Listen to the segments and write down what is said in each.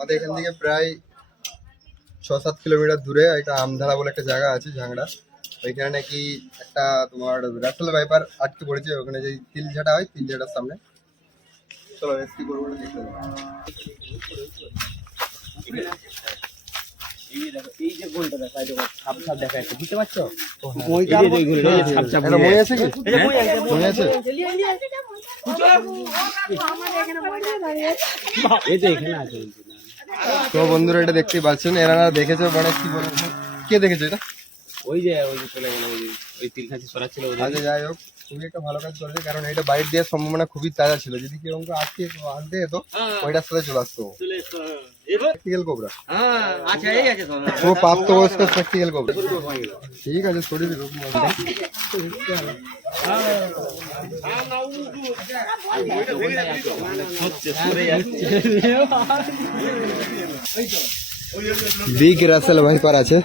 আমাদের এখান থেকে প্রায় ৬-৭ কিলোমিটার দূরে একটা আমধারা বলে একটা জায়গা আছে ঝাংড়া। ওইখানে নাকি একটা তোমার রাসেল ভাইপার আটকে পড়েছে। ওখানে যে তিলঝাটা হয়, তিলঝাটার সামনে। চলো রেস্কিউ করবো, দেখতে হবে। এই যে গোলটা দেখা ছাপ ছাপ দেখা যাচ্ছে, বুঝতে পারছো? মনে আছে কি? মনে আছে? তো বন্ধুরা এটা দেখতেই পাচ্ছেন, এরা দেখেছে মানে কি বলবো, কে দেখেছে এটা? ওই যে চলে গেল, ওই তিলখাঁচি সরাচ্ছিল। আচ্ছা যাই হোক, খুবই একটা ভালো কাজ করেছে, কারণ এটা বাইরে দেওয়ার সম্ভাবনা খুবই তাজা ছিল। যদি কেউ আজকে আনতে যেত ওইটার সাথে চলে আসতো প্র্যাকটিক্যাল কোবরা। ও প্রাপ্তবয়স্ক প্র্যাকটিক্যাল কোবরা। ঠিক আছে, সরিয়ে দিল। বিগ রাসেল ভাইপার আছে,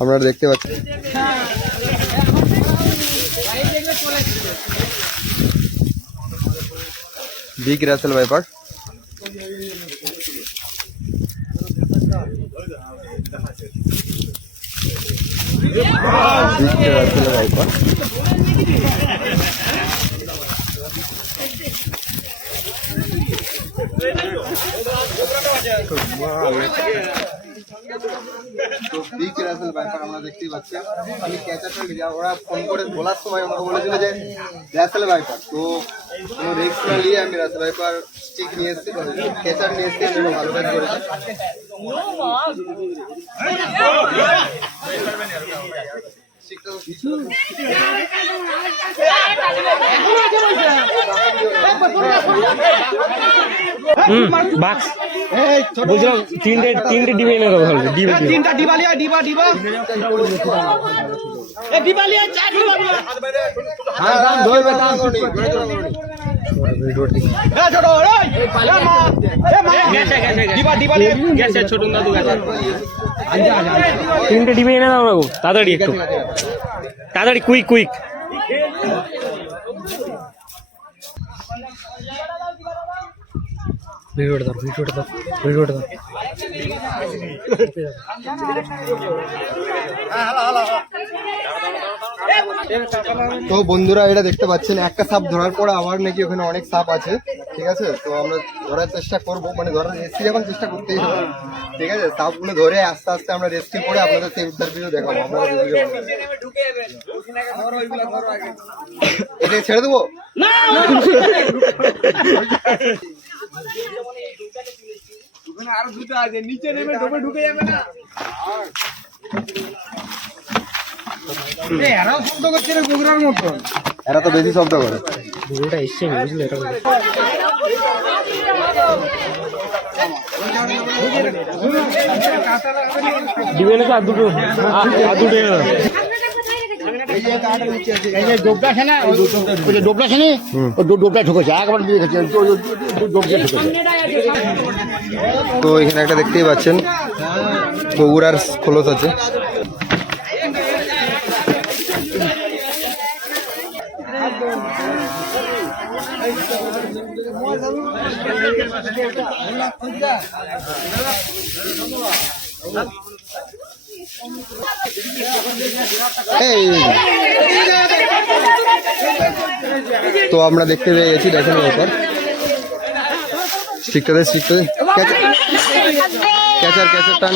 আপনারা দেখতে পাচ্ছেন। Big Russell viper. আমরা দেখতেই পাচ্ছি। আমি ক্যাচারটা ওরা ফোন করে বলার সময় আমাকে বলেছিল যে রাসেল ভাইপার, তো কোনো রিস্ক না নিয়ে আমি রাসেল ভাইপার স্টিক নিয়ে এসেছি, ক্যাচার নিয়ে এসেছি। ভালো কাজ করেছি। বুঝলাম, তিনটে ডিবা এনে দেবো। তিনটা ডিবা লিয়া, ডিবা ডিবা ডিবা লিয়া, চার ডিবা লিয়া। তিনটে ডিবা এনে দাও বাবু, তাড়াতাড়ি, একটু তাড়াতাড়ি, কুইক কুইক। ভিডিওটা দাও, ভিডিওটা দাও, ভিডিওটা দাও। তো বন্ধুরা এটা দেখতে পাচ্ছেন, একটা সাপ ধরার পর আবার নাকি ওখানে অনেক সাপ আছে। ঠিক আছে, তো আমরা ধরার চেষ্টা করবো, মানে ধরার রেস্কিউ এখন চেষ্টা করতেই হবে। ঠিক আছে, সাপগুলো ধরে আস্তে আস্তে আমরা রেস্কিউ করে আপনাদের সেই উদ্ধার ভিডিও দেখাবো। এটা ছেড়ে দেবো। আরো দুটো আছে, নিচে নেমে ঢোকে, ঢুকে যাবে না। এরাও শব্দ করছে রে বগুড়ার মতো। এরা তো বেশি শব্দ করে। ভিডিওটা এসছে, বুঝলে? এটা দিবেন আর দুটো, আর দুটো তো এখানে একটা দেখতেই পাচ্ছেন বগুড়ার খোলস আছে। তো আমরা দেখতে পেয়ে গেছি, দেখেন ব্যাপার। স্টিকটাতে ক্যাচার টান।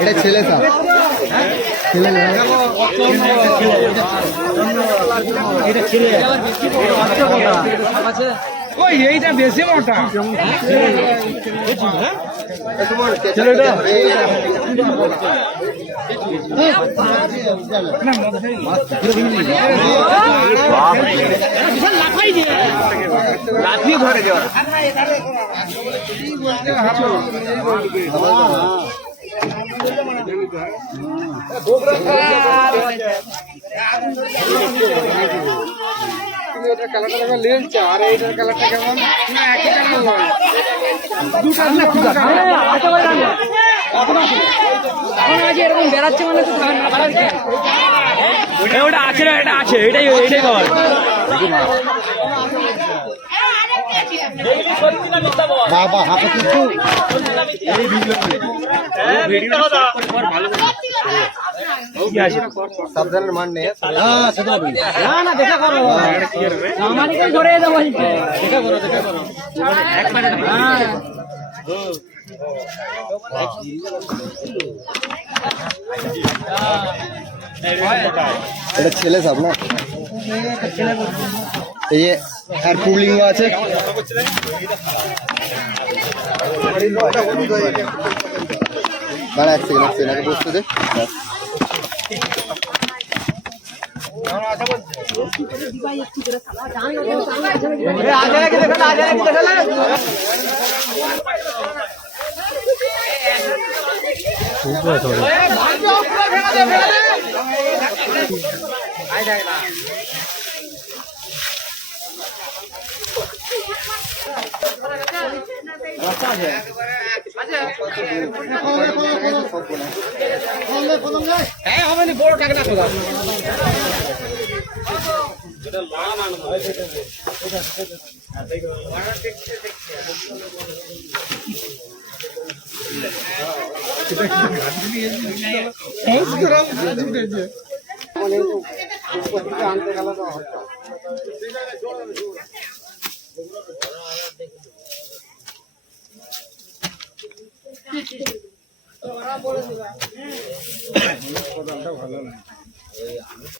এটা ছেলে সাপ, ছেলে না, এটা ছেলে। ওই এইটা বেশি মোটা। ছেলেটা লাফিয়ে ধরে দেওয়া। এটার কালারটা দেখো লেলচা আর এইটার কালারটা কেমন না একই কালার নয় দুটো না দুটো এরকম বেড়াচ্ছে মানে তো ওটা আছে না, এটা আছে, এটাই এটাই কর। বাবা হাতে কিছু কি আছে? সাবধানের মান নেই। না না দেখা করো আমাদেরকে ধরে দেবো বলছে দেখা করো এটা ছেলে সব না, এই যে আর পুলিঙ্গ আছে। দাঁড়া এক সেকেন্ড আগে বসতে দে। হ্যাঁ হবে না বড় টাকা না খোদা